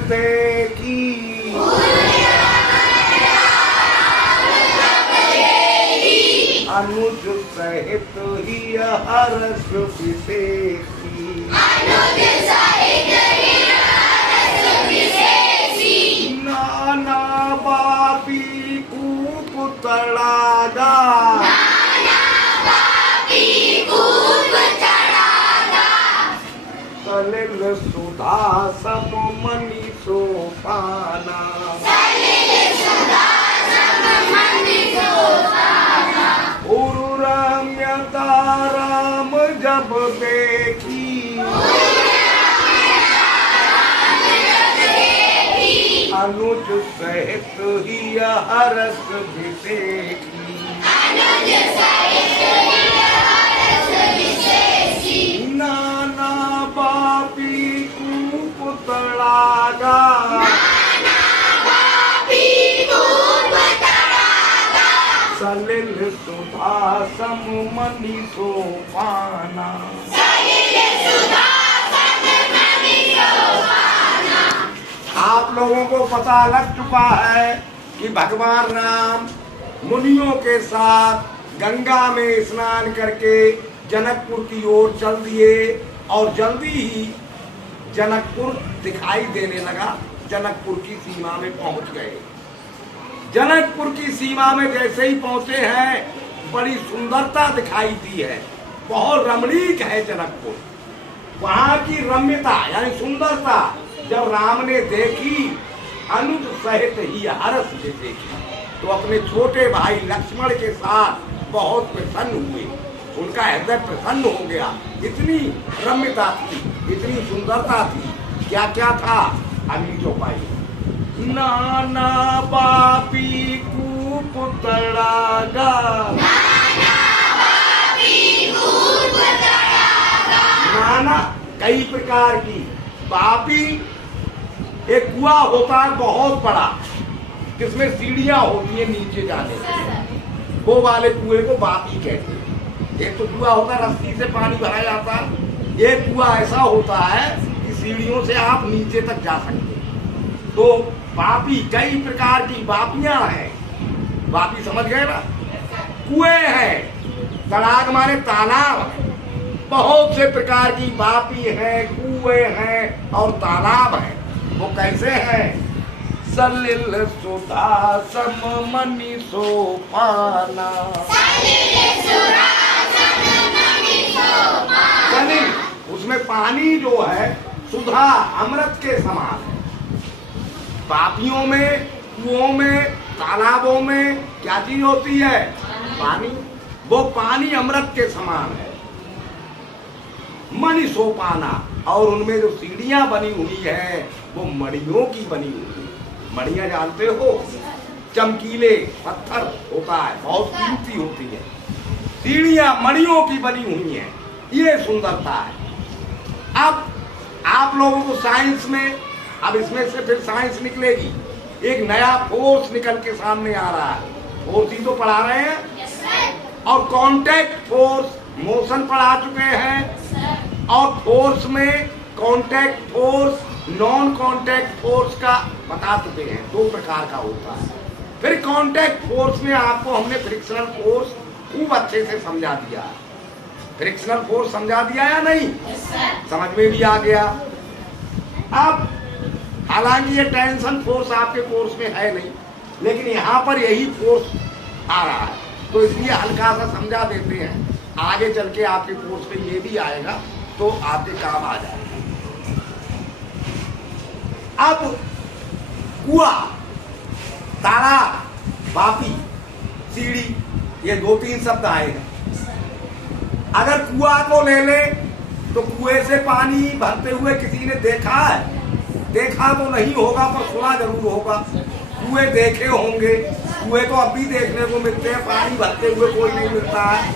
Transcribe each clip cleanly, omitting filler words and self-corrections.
देखी, अनुज सहित ही हर्ष विशेषी, नाना बापी कूप तड़ागा, सलिल सुधा सम मणि सोपाना, उरु रम्यता राम जब देखी, अनुज सहित ही हर्ष विशेषी, नाना बापी कूप तड़ागा, सलिल सुधा सम मणि सोपाना। आप लोगों को पता लग चुका है कि भगवान राम मुनियों के साथ गंगा में स्नान करके जनकपुर की ओर चल दिए और जल्दी ही जनकपुर दिखाई देने लगा। जनकपुर की सीमा में पहुंच गए। जनकपुर की सीमा में जैसे ही पहुंचे हैं, बड़ी सुंदरता दिखाई दी है। बहुत रमणीक है जनकपुर। वहां की रम्यता यानी सुंदरता जब राम ने देखी, अनुज सहित ही हर्ष से देखी, तो अपने छोटे भाई लक्ष्मण के साथ बहुत प्रसन्न हुए। उनका हृदय प्रसन्न हो गया। इतनी रम्यता थी, इतनी सुंदरता थी। क्या क्या था अगली चौपाई। नाना बापी कूप तड़ागा, नाना कई प्रकार की, बापी एक कुआ होता है बहुत बड़ा, जिसमें सीढ़ियां होती है नीचे जाने के, वो वाले कुएं को बापी कहते हैं। एक तो कुआ होता है रस्सी से पानी भरा जाता है, एक कुआ ऐसा होता है कि सीढ़ियों से आप नीचे तक जा सकते हैं। तो बापी कई प्रकार की बापियां हैं। बापी समझ गए ना, कुएं हैं। तड़ाग माने तालाब। बहुत से प्रकार की बापी हैं, कुएं हैं और तालाब हैं। वो कैसे हैं? सलिल सुधा सम मणि सोपाना, सलिल उसमें पानी जो है सुधा अमृत के समान है। बापियों में, कुओं में, तालाबों में क्या चीज होती है? पानी। वो पानी अमृत के समान है। मणि सोपाना, और उनमें जो सीढ़ियां बनी हुई है वो मणियों की बनी हुई है। मणियां जानते हो, चमकीले पत्थर होता है, बहुत कीमती होती है। सीढ़ियां मणियों की बनी हुई हैं। ये सुंदरता है। अब आप लोगों को साइंस में, अब इसमें से फिर साइंस निकलेगी। एक नया फोर्स निकल के सामने आ रहा है। फोर्स ही तो पढ़ा रहे हैं। और कांटेक्ट फोर्स, मोशन पढ़ा चुके हैं। और फोर्स में contact force, non contact force का बता चुके हैं। दो प्रकार का होता है। फिर कांटेक्ट फोर्स में आपको हमने फ्रिक्शनल फोर्स खूब अच्छे से समझा दिया। फ्रिक्शनल फोर्स समझा दिया या नहीं? समझ में भी आ गया। अब हालांकि ये टेंशन फोर्स आपके कोर्स में है नहीं, लेकिन यहाँ पर यही फोर्स आ रहा है, तो इसलिए हल्का सा समझा देते हैं। आगे चल के आपके कोर्स में ये भी आएगा, तो आपके काम आ जाएगा। अब कुआ, तालाब, बापी, सीढ़ी, ये दो तीन शब्द आएगा। अगर कुआ को ले ले तो कुएं से पानी भरते हुए किसी ने देखा है? देखा तो नहीं होगा, पर सुना जरूर होगा। कुएं देखे होंगे। कुएं तो अब भी देखने को मिलते हैं, पानी भरते हुए कोई नहीं मिलता है।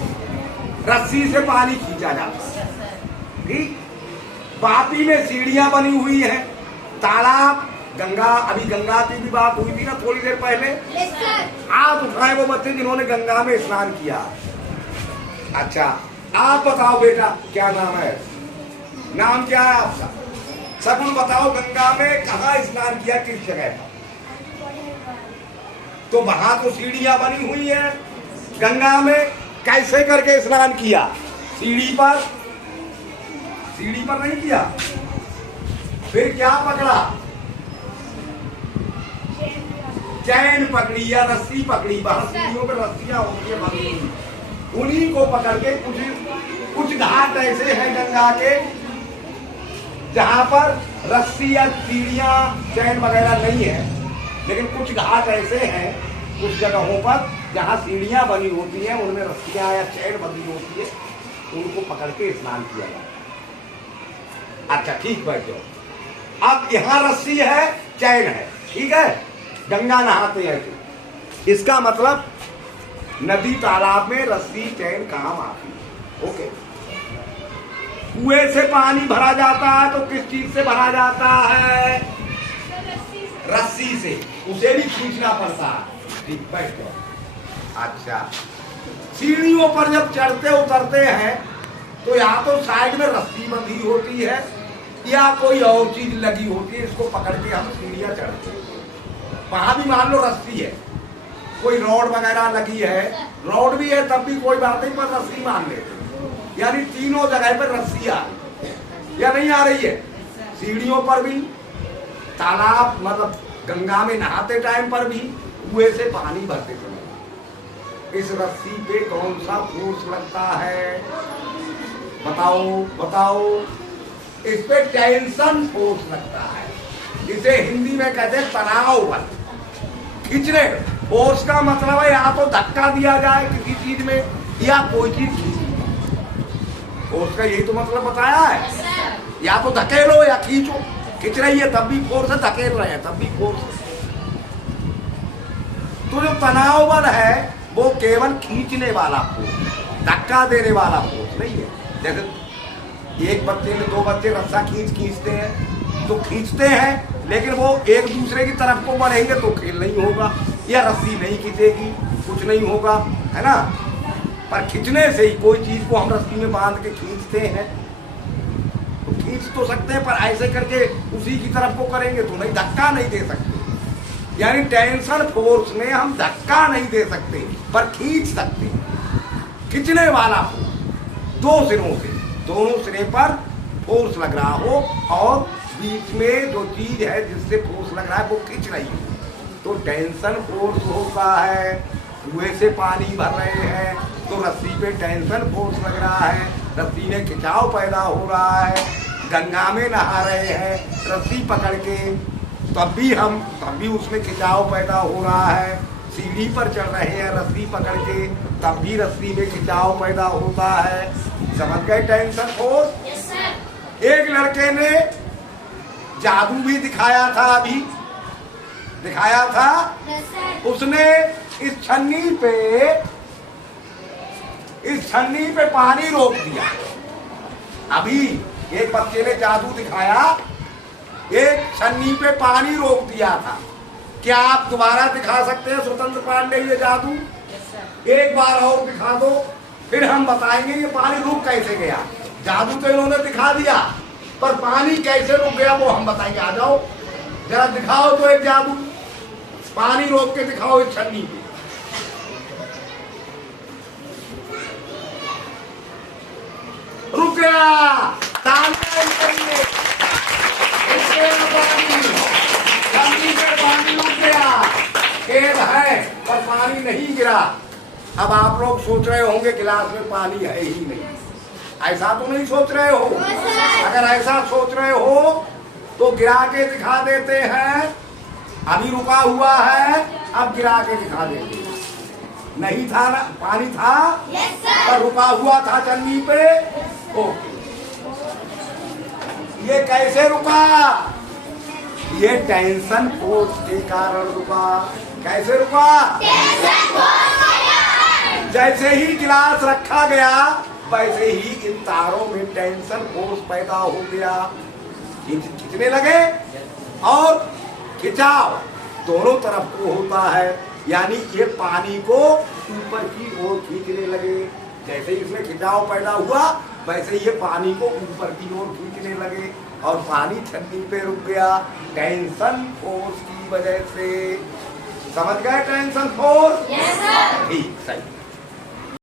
रस्सी से पानी खींचा जाता है। ठीक। बापी में सीढ़ियां बनी हुई हैं। तालाब, गंगा, अभी गंगा की भी बात हुई थी ना थोड़ी देर पहले। हाथ उठाए वो बच्चे जिन्होंने गंगा में स्नान किया। अच्छा, आप बताओ बेटा, क्या नाम है? नाम क्या है आपका? सगुन बताओ, गंगा में कहाँ स्नान किया, किस जगह पर? तो वहां तो सीढ़ियां बनी हुई हैं। गंगा में कैसे करके स्नान किया? सीढ़ी पर? सीढ़ी पर नहीं किया। फिर क्या पकड़ा? चैन पकड़ी या रस्सी पकड़ी। बाहर सीढ़ियों पे रस्सियां होती है बंधी हुई, उन्हीं को पकड़ के कुछ घाट ऐसे हैं गंगा के जहां पर रस्सी या सीढ़ियां चैन वगैरह नहीं है, लेकिन कुछ घाट ऐसे हैं कुछ जगहों पर जहां सीढ़ियां बनी होती हैं, उनमें रस्सियां या चैन बंधी होती है, उनको पकड़ के स्नान किया जाता है। अच्छा ठीक बैठ जाओ। अब यहाँ रस्सी है, चैन है, ठीक है, गंगा नहाते हैं तो इसका मतलब नदी तालाब में रस्सी चैन काम आती है। ओके। कुएं से पानी भरा जाता है तो किस चीज से भरा जाता है? रस्सी से। उसे भी खींचना पड़ता है। ठीक बैठ जाओ। अच्छा, सीढ़ियों पर जब चढ़ते उतरते हैं तो या तो साइड में रस्सी बंधी होती है या कोई और चीज लगी होती है, इसको पकड़ के हम सीढ़ियां चढ़ते हैं। वहां भी मान लो रस्सी है, कोई रॉड वगैरह लगी है, रॉड भी है तब भी कोई बात नहीं, पर रस्सी मान लेते, यानी तीनों जगह पर रस्सी आ रही या नहीं आ रही है। सीढ़ियों पर भी, तालाब मतलब गंगा में नहाते टाइम पर भी, कुएं से पानी भरते समय इस रस्सी पे कौन सा फोर्स लगता है? बताओ बताओ। इस पे टेंशन फोर्स लगता है, इसे हिंदी में कहते हैं तनाव बल। खींचने फोर्स का मतलब है या तो धक्का दिया जाए किसी चीज में या कोई चीज खींची। फोर्स का यही तो मतलब बताया है, या तो धकेलो या खींचो। खींच रही है तब भी फोर्स है, धकेल रहे हैं तब भी फोर्स है। तो जो तनाव बल है वो केवल खींचने वाला फोर्स, धक्का देने वाला फोर्स नहीं है। जैसे एक बच्चे में दो बच्चे रस्सा खींचते हैं तो खींचते हैं, लेकिन वो एक दूसरे की तरफ को बढ़ेंगे तो खेल नहीं होगा, या रस्सी नहीं खींचेगी, कुछ नहीं होगा, है ना। पर खींचने से ही कोई चीज को हम रस्सी में बांध के खींचते हैं तो खींच तो सकते हैं, पर ऐसे करके उसी की तरफ को करेंगे तो नहीं, धक्का नहीं दे सकते। यानी टेंशन फोर्स में हम धक्का नहीं दे सकते पर खींच सकते। खींचने वाला फोर्स दो सिरों से, दोनों सिरे पर फोर्स लग रहा हो और बीच में जो चीज है जिससे फोर्स लग रहा है वो खींच रही हो, तो टेंशन फोर्स होता है। कुएं से पानी भर रहे हैं तो रस्सी पे टेंशन फोर्स लग रहा है, रस्सी में खिंचाव पैदा हो रहा है। गंगा में नहा रहे हैं रस्सी पकड़ के, तब भी उसमें खिंचाव पैदा हो रहा है। सीढ़ी पर चढ़ रहे हैं रस्सी पकड़ के, तब भी रस्सी में खिंचाव पैदा होता है। समझ गए टेंशन फोर्स? एक लड़के ने जादू भी दिखाया था, अभी दिखाया था। उसने इस छन्नी पे पानी रोक दिया। अभी एक बच्चे ने जादू दिखाया, एक छन्नी पे पानी रोक दिया था। क्या आप दोबारा दिखा सकते हैं स्वतंत्र पांडे ये जादू? एक बार और दिखा दो, फिर हम बताएंगे ये पानी रुक कैसे गया। जादू तो इन्होंने दिखा दिया, पर पानी कैसे रुक गया वो हम बताएंगे। आ जाओ जरा दिखाओ तो एक जादू, पानी रोक के दिखाओ इस छन्नी पे। रुक गया, तालियां करिए। छन्नी पे पानी रुक गया, खेल है पर पानी नहीं गिरा। अब आप लोग सोच रहे होंगे गिलास में पानी है ही नहीं, ऐसा तो नहीं सोच रहे हो? अगर ऐसा सोच रहे हो तो गिरा के दिखा देते हैं। अभी रुका हुआ है, अब गिरा के दिखा देते हैं। नहीं था ना, पानी था पर रुका हुआ था छन्नी पे। ओके, ये कैसे रुका? ये टेंशन फोर्स के कारण रुका। कैसे रुका? जैसे ही गिलास रखा गया वैसे ही इन तारों में टेंशन फोर्स पैदा हो गया, खींचने लगे और खिंचाव दोनों तरफ को होता है। यानी ये पानी को ऊपर की ओर खींचने लगे। जैसे ही इसमें खिंचाव पैदा हुआ वैसे ये पानी को ऊपर की ओर खींचने लगे। और पानी छन्नी पे रुक गया, टेंशन फोर्स की वजह से। समझ गए टेंशन फोर्स? Yes sir. ठीक, सही।